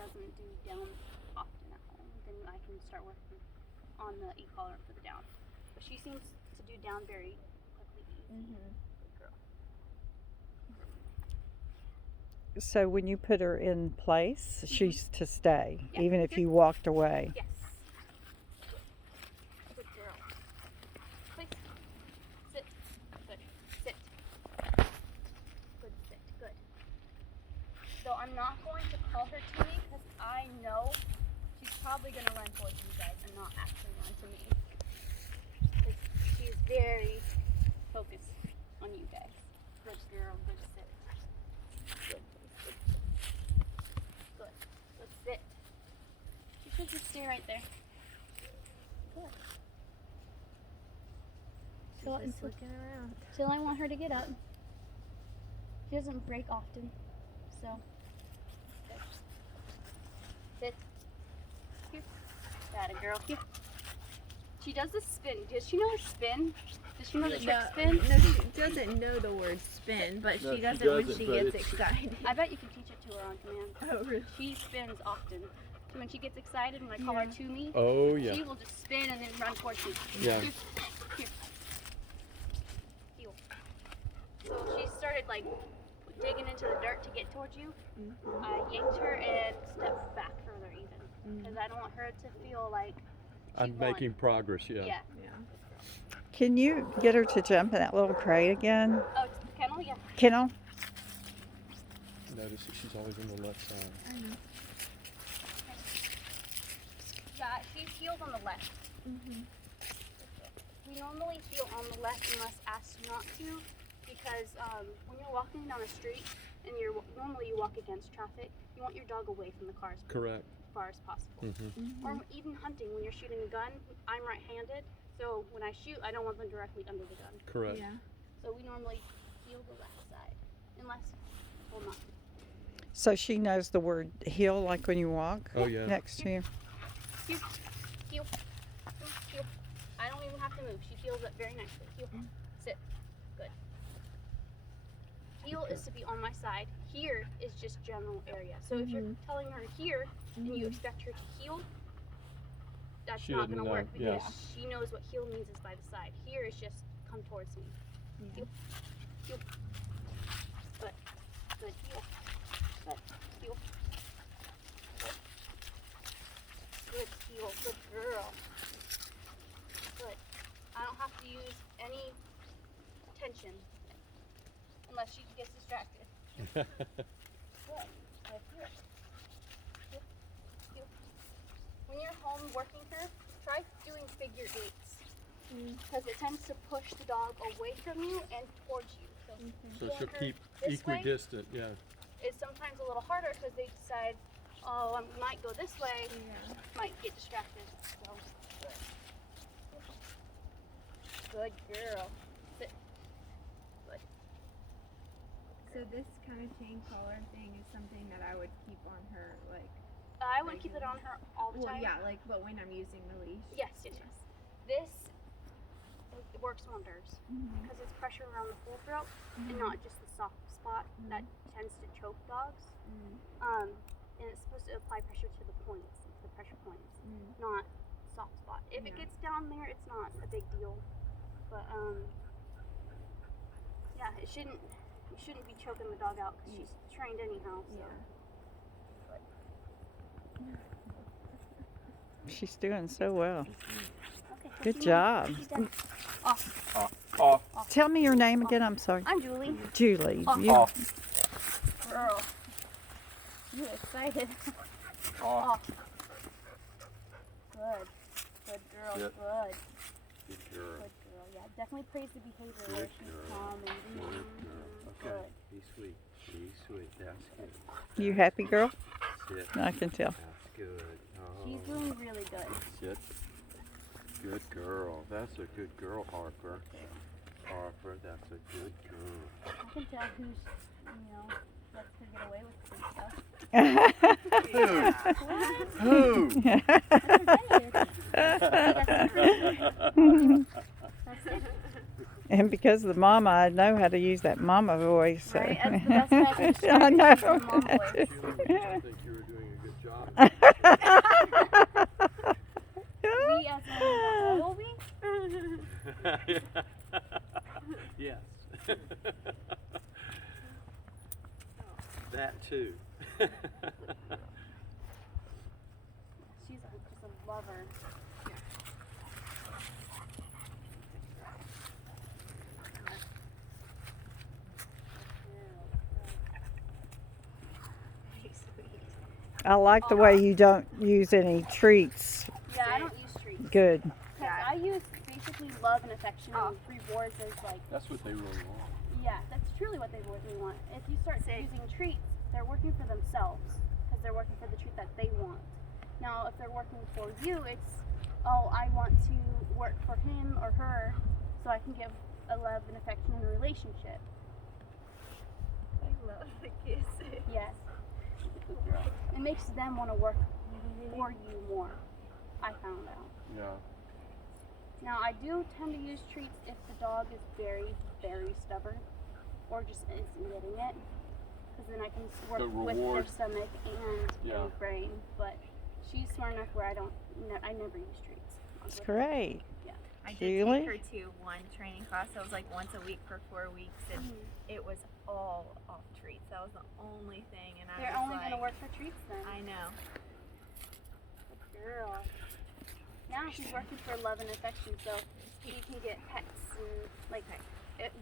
doesn't do down often at home, then I can start working on the e-collar for the down. But she seems to do down very quickly. Good girl. So when you put her in place, she's to stay, Yeah. even if you walked away. Yes. Good girl. Please. Sit. Good. Sit. Good. Sit. Good. So I'm not going to call her to me because I know she's probably going to run towards you guys and not actually run to me. Because she is very focused on you guys. Good girl. Good sit. Good. Good. Good. Good sit. You should just stay right there. Good. She's just looking around. Till I want her to get up. She doesn't break often, so sit. Sit. Here. Got it, girl. Here. She does the spin. Does she know her spin? Does she know the trick spin? No, she doesn't know the word spin, but No, she she does it when doesn't, she but gets it's- excited. I bet you can teach it to her on command. Oh, really? She spins often. So when she gets excited, when I call her to me, Oh, yeah. she will just spin and then run towards me. Yeah. Here. Here. Heel. So she started like digging into the dirt to get towards you. I yanked her and stepped back further even. Because I don't want her to feel like she I'm won. making progress, yeah. Yeah. Yeah. Can you get her to jump in that little crate again? Oh, it's the kennel? Yeah. Kennel? Notice that she's always on the left side. I know. Yeah, she's healed on the left. We normally heel on the left unless asked not to, because when you're walking down a street and normally you walk against traffic, you want your dog away from the cars Correct. as far as possible. Mm-hmm. Or even hunting, when you're shooting a gun, I'm right-handed, so when I shoot, I don't want them directly under the gun. Correct. Yeah. So we normally heel the left side, unless, well, not. So she knows the word heel, like when you walk Oh, yeah. next to you. Heel, heel, heel. I don't even have to move. She heels it very nicely. Heel, sit, good. Heel is to be on my side. Here is just general area. So if you're telling her here and you expect her to heel, that's She not doesn't going to know, work because yeah. she knows what heel means is by the side. Here is just come towards me. Heel, heel. Good, good, heel, good, heel. Good heel, good girl. Good. I don't have to use any tension unless she gets distracted. Good. Good. Here. Here. Here. When you're home working her, try doing figure eights because it tends to push the dog away from you and towards you. So, So pulling she'll her keep this way equidistant, yeah. is sometimes a little harder because they decide, oh, I might go this way, Yeah. might get distracted. So, good. Good girl. Sit. Good. So this kind of chain collar thing is something that I would keep on her, like. I would keep it on her all the Well, time. yeah, like, but when I'm using the leash. Yes, yes, yes. This it works wonders because it's pressure around the full throat and not just the soft spot that tends to choke dogs. And it's supposed to apply pressure to the points, the pressure points, not soft spot. If it Yeah. gets down there, it's not a big deal. But yeah, you shouldn't be choking the dog out because she's trained anyhow. So. She's doing so well. Okay, Good she's job. done. Off. Off. Tell me your name again. I'm sorry. I'm Julie. Julie. Off. You- Off. Girl. You excited. Off. Good. Good girl. Sit. Good. Good girl. Good girl. Yeah, definitely praise the behavior where Good she's girl. calm and Good girl. Okay. good. Be sweet. Be sweet. That's good. You happy, girl? Sit. I can tell. That's good. Oh. She's doing really good. Sit. Good girl. That's a good girl, Harper. Harper, that's a good girl. I can tell who's, lets her get away with some stuff. Who? That's it. And because of the mama, I know how to use that mama voice. So. Right, that's the best way I can describe I it, know. is the mom voice. Julie, I think you were doing a good job We as in the royal we? Yes. That too. She's just a lover. I like the way you don't use any treats. Yeah, I don't use treats. Good. Because I use basically love and affection and rewards as like, That's what they really want. yeah, that's truly what they really want. If you start using treats, they're working for themselves because they're working for the treat that they want. Now, if they're working for you, it's, oh, I want to work for him or her so I can give a love and affection in a relationship. I love the kisses. Yes. It makes them want to work for you more, I found out. Yeah. Now, I do tend to use treats if the dog is very, very stubborn or just isn't getting it. Because then I can work with their stomach and their brain. But she's smart enough where I never use treats. That's great. Yeah. I did take her to one training class. That was like once a week for 4 weeks, and it was all off treats. That was the only thing, and They're only going to work for treats then. I know. Good girl. Now she's working for love and affection, so she can get pets and like.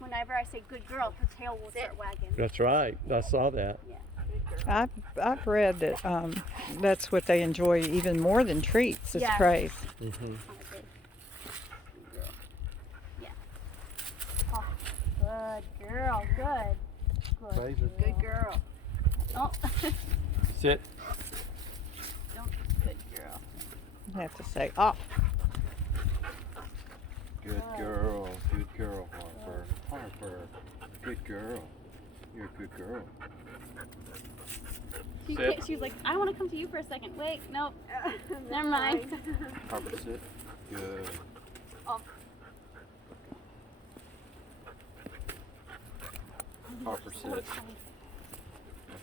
Whenever I say good girl, her tail will start wagging. That's right. I saw that. Yeah. I've read that that's what they enjoy even more than treats is praise. Mm-hmm. Yeah. Oh, good girl. Good. Praise her. Good girl. Oh. Sit. Don't. Good girl. You have to say, oh. Good girl. Good girl, Harper. Harper. Good girl. You're a good girl. She was like, I want to come to you for a second. Wait, nope. Never mind. Harper, sit. Good. Oh. Harper, sit.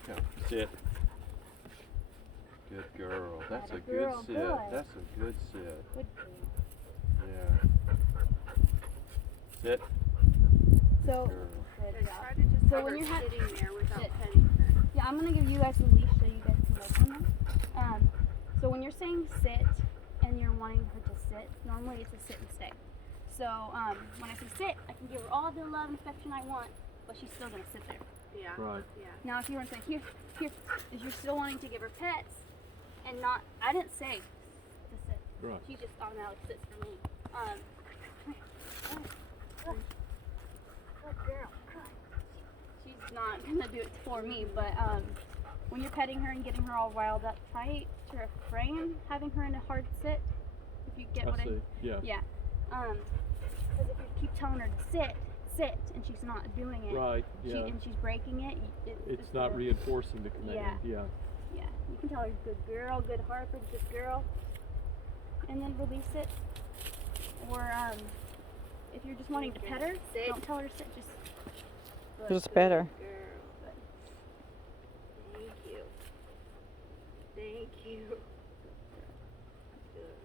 Okay. Sit. Good girl. That's a good sit. That's a good sit. Good girl. Yeah. Sit. So, It's good job. hard to just So have when her you're sitting there without sit. petting her. Yeah, I'm gonna give you guys a leash so you guys can work on them. So when you're saying sit and you're wanting her to sit, normally it's a sit and stay. So when I say sit, I can give her all the love and affection I want, but she's still gonna sit there. Yeah. Right. Yeah. Now if you want to say here, is you're still wanting to give her pets and not, I didn't say to sit. Right. She just automatically sits for me. Good girl. She's not gonna do it for me, but when you're petting her and getting her all riled up, try to refrain having her in a hard sit. If you get what I mean. Yeah. Yeah. Because if you keep telling her to sit, and she's not doing it, Right. Yeah. and she's breaking it, It's not reinforcing the command. Yeah. Yeah. You can tell her, good girl, good Harper, good girl, and then release it. Or if you're just wanting to pet her, don't tell her to sit. Just better. Thank you. Thank you.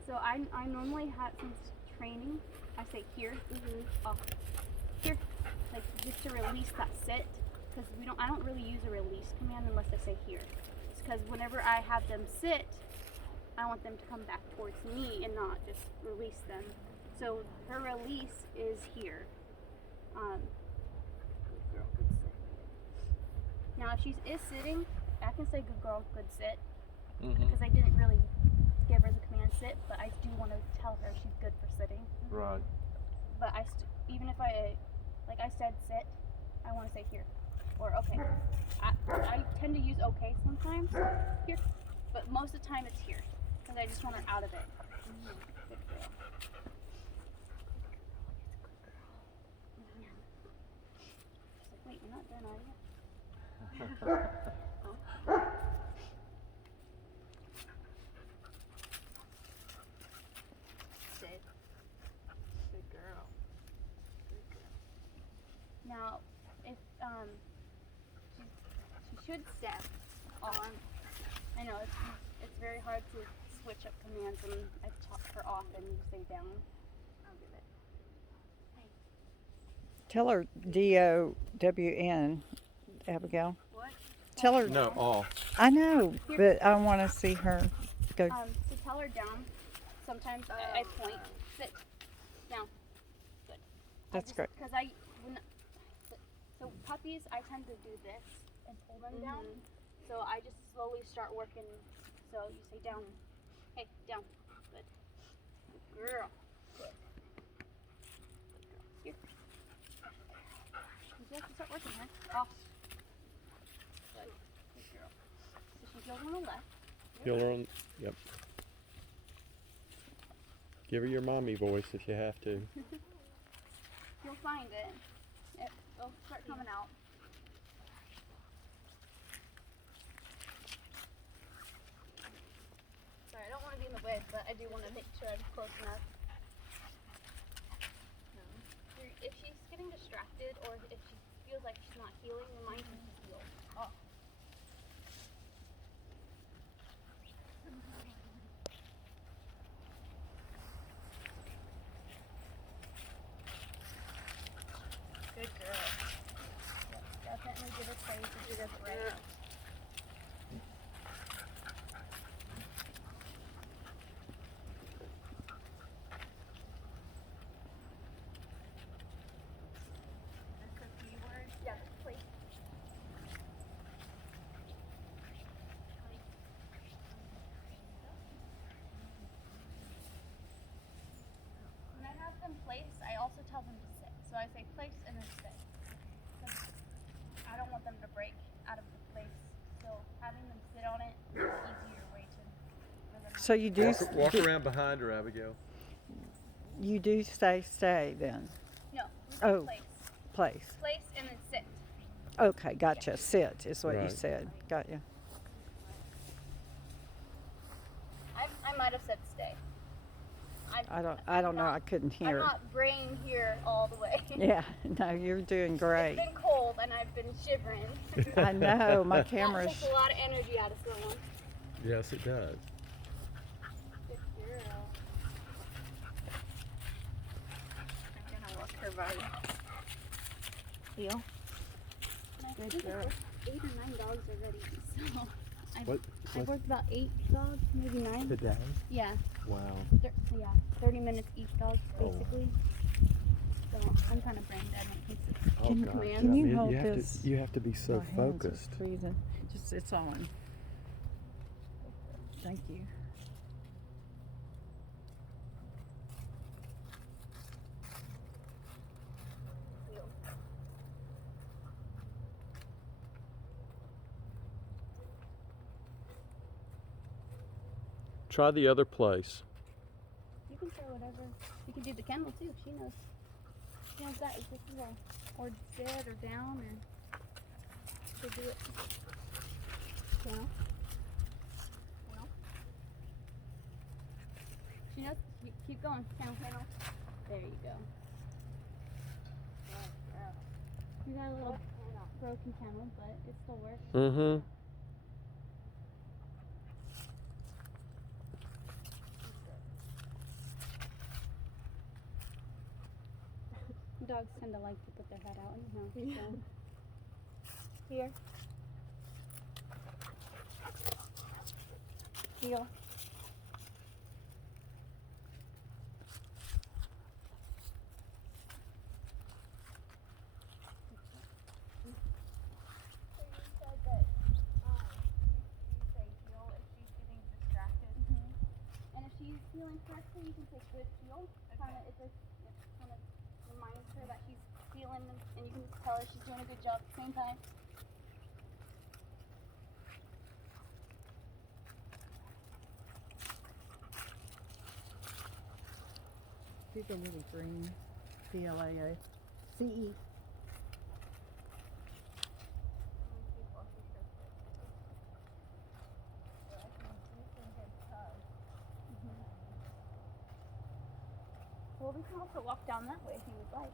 So I normally have, since training, I say here, off, here, like just to release that sit, because I don't really use a release command unless I say here. It's because whenever I have them sit, I want them to come back towards me and not just release them. So her release is here. Good girl, good sit. Now if she is sitting, I can say good girl, good sit, because I didn't really give her the command sit, but I do want to tell her she's good for sitting. Right. But even if I said sit, I want to say here or okay. I tend to use okay sometimes here, but most of the time it's here because I just want her out of it. Good girl. She's like, wait, you're not done, are you? Sit. Good girl. Now, if she should step on. I know it's very hard to switch up commands when I chop her off and you say down. I'll do it. Tell her DOWN, Abigail. What? Tell her. No, off. I know, but I want to see her go. To tell her down, sometimes I point. Sit. Down. Good. That's great. Because so puppies, I tend to do this and pull them down. So I just slowly start working. So you say down. Hey, down. Good. Good girl. Good. Good girl. Here. You have to start working, huh? Off. Good. Good girl. So she goes on the left. Feel her on. Yep. Give her your mommy voice if you have to. You'll find it. It'll start coming out. Sorry, I don't want to be in the way, but I do want to make sure I'm close enough. If she's getting distracted or if she feels like she's not healing, remind her to heal. Oh. Good girl. Yep, definitely give her praise and do this right. Yeah, please. When I have them place, I also tell them to sit. So I say place and then sit. 'Cause I don't want them to break out of the place. So having them sit on it is an easier way to for them. So you do. Walk around behind her, Abigail. You do stay then. No, we say Oh. place. Place. Place and then sit. Okay, gotcha. Sit is what you Right. said. Got you. I might have said stay. I don't know. I couldn't I'm hear. not brain here all the way. Yeah. No, you're doing great. It's been cold and I've been shivering. I know. My That camera's. takes a lot of energy out of someone. Yes, it does. Good girl. I'm gonna walk her body. Heel. And I Good think girl. I've worked 8 or 9 dogs already. So What? I've worked about 8 dogs, maybe 9. Today? Yeah. Wow. Yeah. 30 minutes each dog, Oh. basically. So I'm kind of brain dead when it comes to Oh, Can- gosh. can you I mean, hold have this? To, you have to be so My hands are focused. freezing. Just it's on. Thank you. Try the other place. You can try whatever. You can do the kennel too. She knows. She knows that if this is a or sit or down or she'll do it. Kennel. Kennel. She knows. Keep going. Kennel. Kennel. There you go. You got a little broken kennel, but it still works. Mm-hmm. Dogs tend to like to put their head out anyhow. So. Here. Heel. So you said that you say heel if she's getting distracted. And if she's feeling correctly, you can say good heel. Kind of, it kind of reminds her that she's feeling, and you can just tell her she's doing a good job at the same time. Here's a little green CLAA. CE. Well, we can also walk down that way if you would like.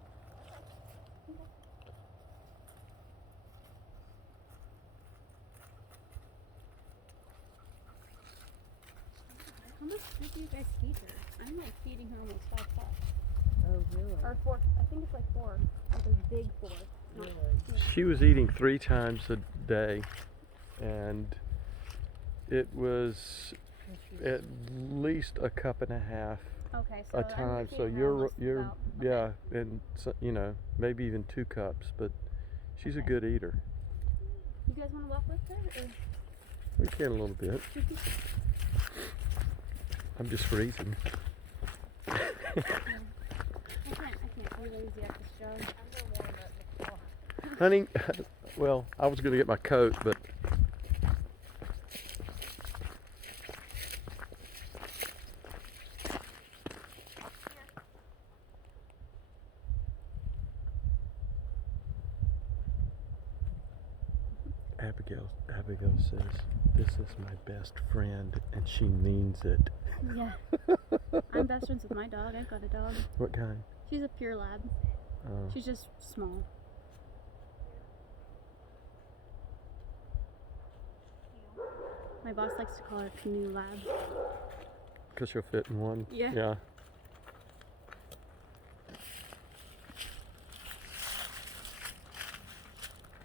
How much food do you guys feed her? I'm like feeding her almost 5 cups. Oh, really? Or 4. I think it's like 4. Like a big 4. Really? She was eating 3 times a day, and it was at least a cup and a half Okay, so a time. So you're yeah, and so, you know, maybe even 2 cups, but she's a good eater. You guys want to walk with her? Or? We can a little bit. I'm just freezing. I can't be lazy at this job. Honey, well, I was going to get my coat, but Abigail says, "This is my best friend," and she means it. Yeah. I'm best friends with my dog. I've got a dog. What kind? She's a pure lab. Oh. She's just small. My boss likes to call her Canoe Lab. Because she'll fit in one? Yeah. Yeah.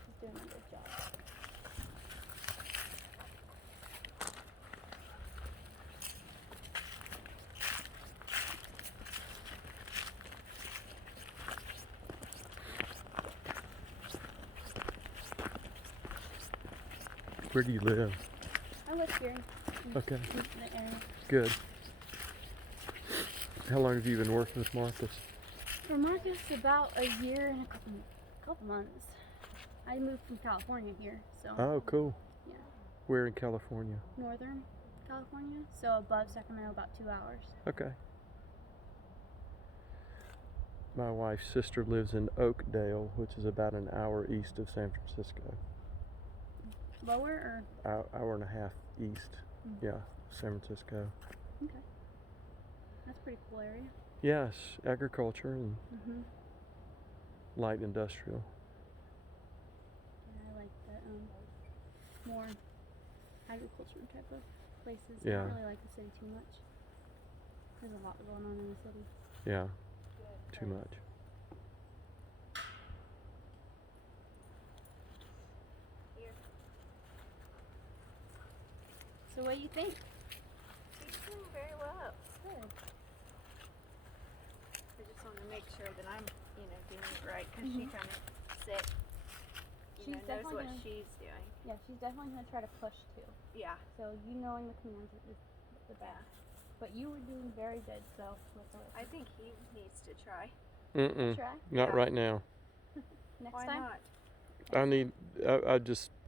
She's doing a good job. Where do you live? I live here. Okay. In the area. Good. How long have you been working with Marcus? For Marcus, about a year and a couple months. I moved from California here, so Oh, cool. yeah, Where in California? northern California, so above Sacramento, about 2 hours. Okay. My wife's sister lives in Oakdale, which is about an hour east of San Francisco. Lower Hour and a half east. Mm. Yeah, San Francisco. Okay. That's a pretty cool area. Yes, agriculture and Mhm. light industrial. Yeah, I like the more agriculture type of places. I Yeah. don't really like the city too much. There's a lot going on in the city. Yeah, too much. So what do you think? She's doing very well. Good. I just want to make sure that I'm, doing it right because she kind of sick. She's Knows definitely what gonna- she's doing. Yeah, she's definitely gonna try to push too. Yeah. So you knowing the commands is the best. But you were doing very good, so let's I think he needs to try. Mm-mm. try Not Yeah. right now. next Why time. not? I need. I just